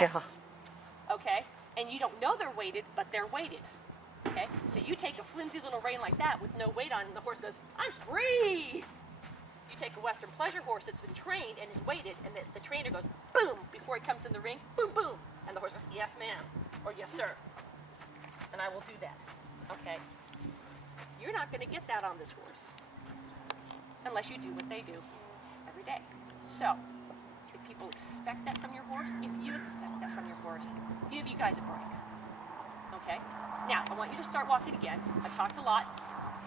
Yes. Okay? And you don't know they're weighted, but they're weighted. Okay? So you take a flimsy little rein like that with no weight on, and the horse goes, I'm free! You take a Western pleasure horse that's been trained and is weighted, and the trainer goes, boom, before he comes in the ring, boom, boom. And the horse goes, yes, ma'am, or yes, sir. And I will do that. Okay? You're not going to get that on this horse unless you do what they do every day. So, if people expect that from your horse, if you expect that from your horse, give you guys a break. Okay? Now, I want you to start walking again. I've talked a lot.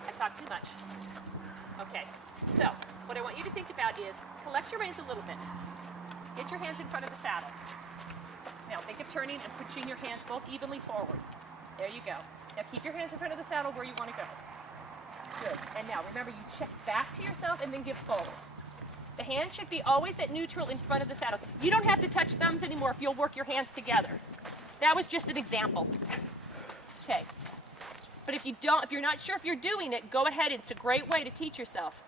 I've talked too much. Okay. So, what I want you to think about is collect your reins a little bit. Get your hands in front of the saddle. Now, think of turning and pushing your hands both evenly forward. There you go. Now, keep your hands in front of the saddle where you want to go. Good. And now, remember, you check back to yourself and then give forward. The hand should be always at neutral in front of the saddle. You don't have to touch thumbs anymore if you'll work your hands together. That was just an example. Okay. But if you're not sure if you're doing it, go ahead. It's a great way to teach yourself.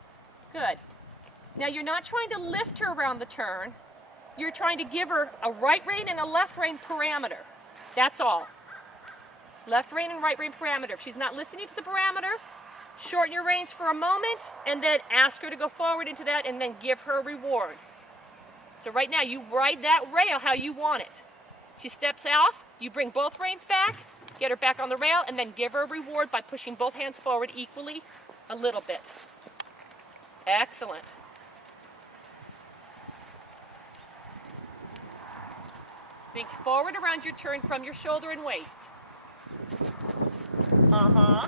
Good. Now, you're not trying to lift her around the turn. You're trying to give her a right rein and a left rein parameter. That's all. Left rein and right rein parameter. If she's not listening to the parameter, shorten your reins for a moment and then ask her to go forward into that and then give her a reward. So right now, you ride that rail how you want it. She steps off, you bring both reins back, get her back on the rail, and then give her a reward by pushing both hands forward equally a little bit. Excellent. Think forward around your turn from your shoulder and waist. Uh-huh.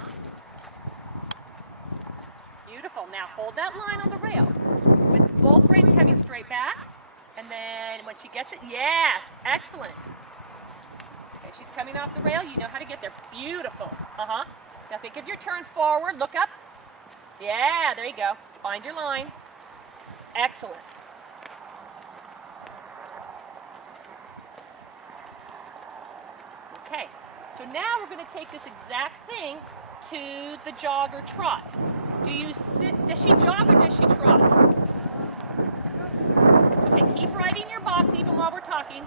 Beautiful. Now hold that line on the rail with both reins coming straight back. And then when she gets it, yes, excellent. Okay, she's coming off the rail. You know how to get there. Beautiful. Uh-huh. Now think of your turn forward. Look up. Yeah, there you go. Find your line. Excellent. Okay, so now we're going to take this exact thing to the jog or trot. Do you sit? Does she jog or does she trot? Okay, keep riding your box even while we're talking.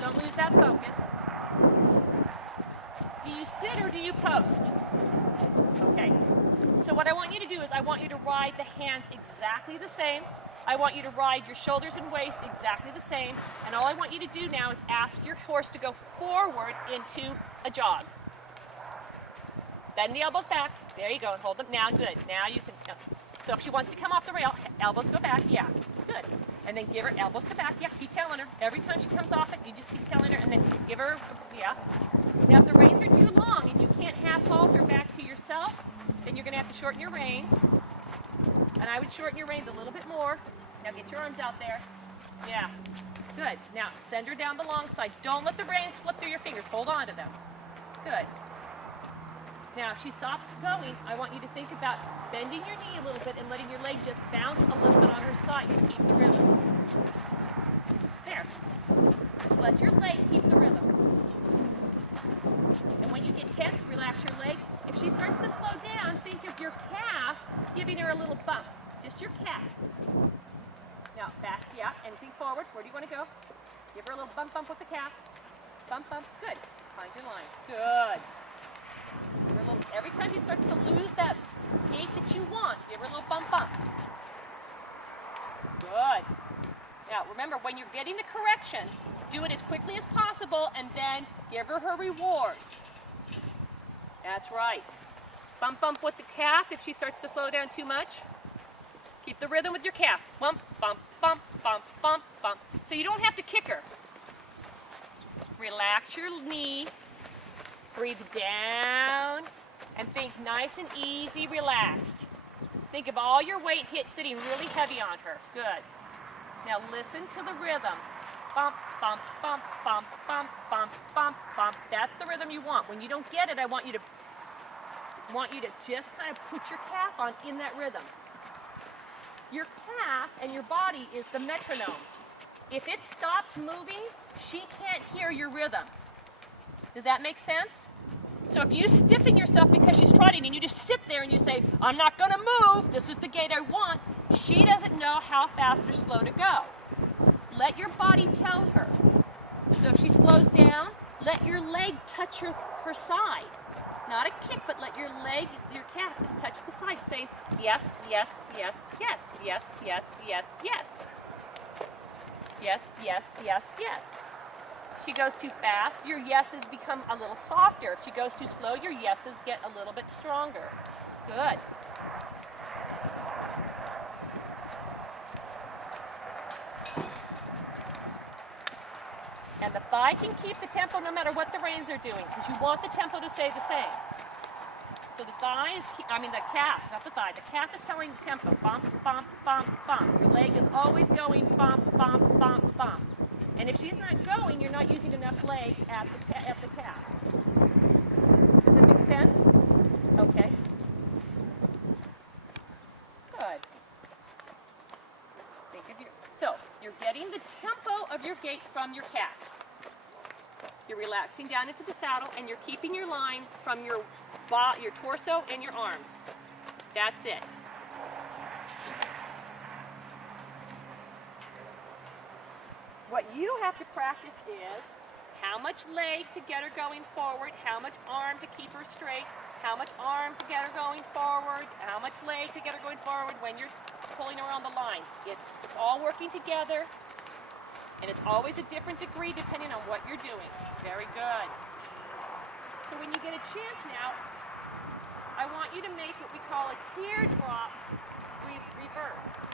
Don't lose that focus. Do you sit or do you post? Okay, so what I want you to do is I want you to ride the hands exactly the same. I want you to ride your shoulders and waist exactly the same. And all I want you to do now is ask your horse to go forward into a jog. Bend the elbows back. There you go. And hold them. Now, good. Now you can. So if she wants to come off the rail, elbows go back. Yeah, good. And then give her elbows go back. Yeah, keep telling her. Every time she comes off it, you just keep telling her. And then give her, yeah. Now, if the reins are too long and you can't half halter back to yourself, then you're going to have to shorten your reins. And I would shorten your reins a little bit more. Now get your arms out there. Yeah, good. Now send her down the long side. Don't let the reins slip through your fingers. Hold on to them. Good. Now if she stops going, I want you to think about bending your knee a little bit and letting your leg just bounce a little bit on her side to keep the rhythm. There. Just let your leg keep the rhythm. And when you get tense, relax your leg. If she starts to slow down, think of your calf giving her a little bump. Just your calf. Now, back, yeah, anything forward. Where do you want to go? Give her a little bump, bump with the calf. Bump, bump. Good. Find your line. Good. Give her a little, every time she starts to lose that gait that you want, give her a little bump, bump. Good. Now, remember, when you're getting the correction, do it as quickly as possible and then give her her reward. That's right. Bump, bump with the calf if she starts to slow down too much. Keep the rhythm with your calf. Bump, bump, bump, bump, bump, bump. So you don't have to kick her. Relax your knee. Breathe down. And think nice and easy, relaxed. Think of all your weight sitting really heavy on her. Good. Now listen to the rhythm. Bump, bump, bump, bump, bump, bump, bump, bump. That's the rhythm you want. When you don't get it, I want you to just kind of put your calf on in that rhythm. Your calf and your body is the metronome. If it stops moving, she can't hear your rhythm. Does that make sense? So if you stiffen yourself because she's trotting and you just sit there and you say, I'm not going to move, this is the gait I want, she doesn't know how fast or slow to go. Let your body tell her. So if she slows down, let your leg touch her side. Not a kick, but let your leg, your calf, just touch the side, saying yes, yes, yes, yes, yes, yes, yes, yes. Yes, yes, yes, yes. She goes too fast, your yeses become a little softer. If she goes too slow, your yeses get a little bit stronger. Good. And the thigh can keep the tempo no matter what the reins are doing, because you want the tempo to stay the same. So the thigh is, the calf, not the thigh. The calf is telling the tempo, bump, bump, bump, bump. Your leg is always going bump, bump, bump, bump. And if she's not going, you're not using enough leg at the calf. Does it make sense? Okay. Good. So you're getting the tempo of your gait from your calf. You're relaxing down into the saddle, and you're keeping your line from your torso and your arms. That's it. What you have to practice is how much leg to get her going forward, how much arm to keep her straight, how much arm to get her going forward, how much leg to get her going forward when you're pulling her on the line. It's all working together, and it's always a different degree depending on what you're doing. Very good. So when you get a chance now, I want you to make what we call a teardrop reverse.